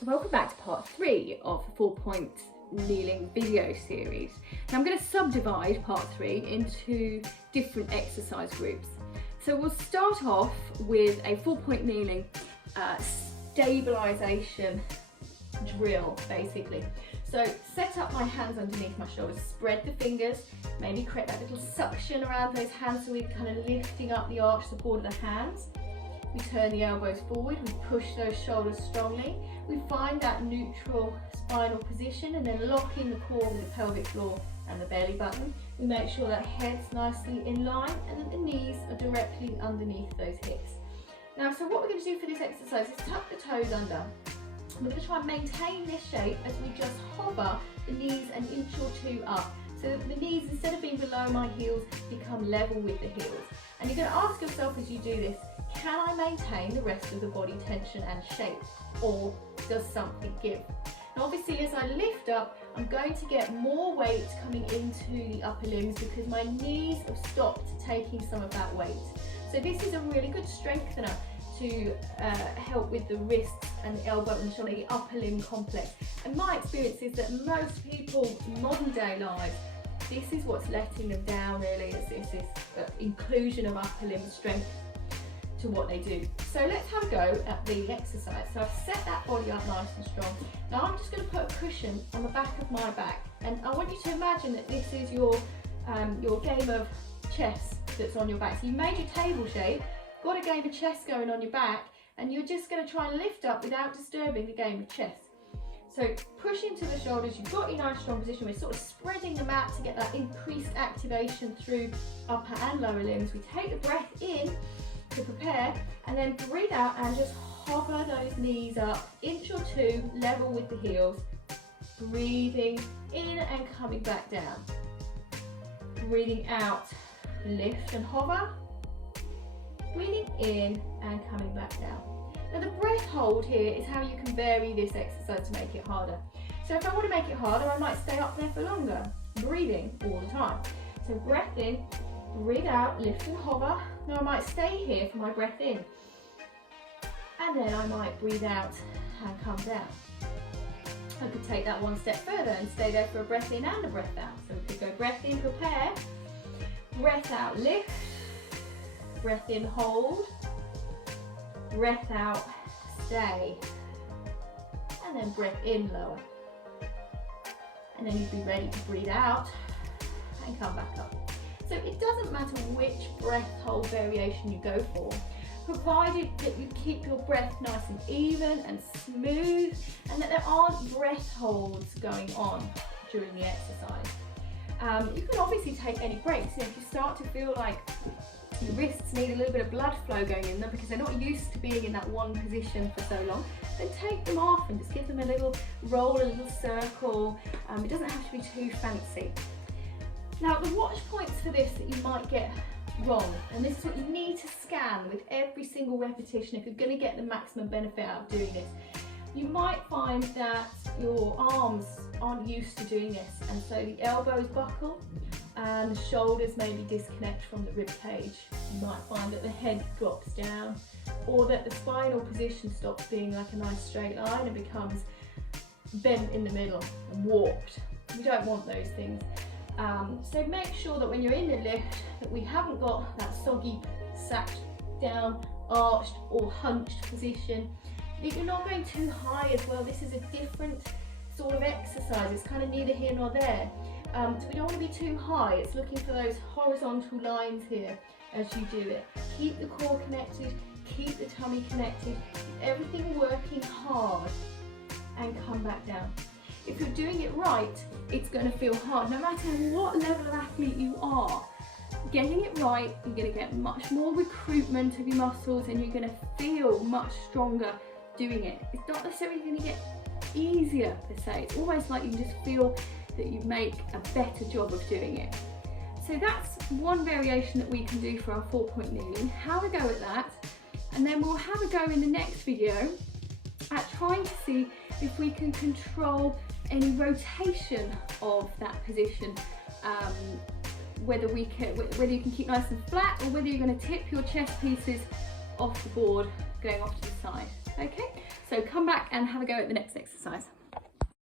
So welcome back to part 3 of the 4-point kneeling video series. Now I'm going to subdivide part 3 into different exercise groups. So we'll start off with a 4-point kneeling stabilisation drill basically. So set up my hands underneath my shoulders, spread the fingers, maybe create that little suction around those hands so we're kind of lifting up the arch support of the hands. We turn the elbows forward, we push those shoulders strongly, we find that neutral spinal position and then lock in the core with the pelvic floor and the belly button. We make sure that head's nicely in line and that the knees are directly underneath those hips. Now, so what we're going to do for this exercise is tuck the toes under. We're going to try and maintain this shape as we just hover the knees an inch or two up, so that the knees, instead of being below my heels, become level with the heels. And you're going to ask yourself as you do this, can I maintain the rest of the body tension and shape, or does something give? Now obviously as I lift up, I'm going to get more weight coming into the upper limbs because my knees have stopped taking some of that weight. So this is a really good strengthener to help with the wrists and the elbow and the shoulder, the upper limb complex. And my experience is that most people in modern day life, this is what's letting them down really, is this inclusion of upper limb strength to what they do. So let's have a go at the exercise. So I've set that body up nice and strong. Now I'm just going to put a cushion on the back of my back, and I want you to imagine that this is your game of chess that's on your back. So you made your table shape, got a game of chess going on your back, and you're just going to try and lift up without disturbing the game of chess. So push into the shoulders, you've got your nice strong position, we're sort of spreading the mat to get that increased activation through upper and lower limbs. We take the breath in to prepare, and then breathe out and just hover those knees up, inch or two, level with the heels. Breathing in and coming back down. Breathing out, lift and hover. Breathing in and coming back down. Now the breath hold here is how you can vary this exercise to make it harder. So if I want to make it harder, I might stay up there for longer, breathing all the time. So breath in, breathe out, lift and hover. Now I might stay here for my breath in, and then I might breathe out and come down. I could take that one step further and stay there for a breath in and a breath out. So we could go breath in, prepare, breath out, lift, breath in, hold, breath out, stay, and then breath in, lower. And then you'd be ready to breathe out and come back up. So it doesn't matter which breath hold variation you go for, provided that you keep your breath nice and even and smooth, and that there aren't breath holds going on during the exercise. You can obviously take any breaks. If you start to feel like your wrists need a little bit of blood flow going in them because they're not used to being in that one position for so long, then take them off and just give them a little roll, a little circle. It doesn't have to be too fancy. Now the watch points for this that you might get wrong, and this is what you need to scan with every single repetition if you're going to get the maximum benefit out of doing this. You might find that your arms aren't used to doing this, and so the elbows buckle and the shoulders maybe disconnect from the rib cage. You might find that the head drops down, or that the spinal position stops being like a nice straight line and becomes bent in the middle and warped. You don't want those things. So make sure that when you're in the lift that we haven't got that soggy, sacked down, arched or hunched position. That you're not going too high as well. This is a different sort of exercise. It's kind of neither here nor there. So we don't want to be too high. It's looking for those horizontal lines here as you do it. Keep the core connected, keep the tummy connected, keep everything working hard, and come back down. If you're doing it right, it's going to feel hard. No matter what level of athlete you are, getting it right, you're going to get much more recruitment of your muscles and you're going to feel much stronger doing it. It's not necessarily going to get easier per se. It's almost like you just feel that you make a better job of doing it. So that's one variation that we can do for our 4-point kneeling. Have a go at that, and then we'll have a go in the next video at trying to see if we can control any rotation of that position, whether you can keep nice and flat, or whether you're going to tip your chest pieces off the board going off to the side. Okay, So come back and have a go at the next exercise.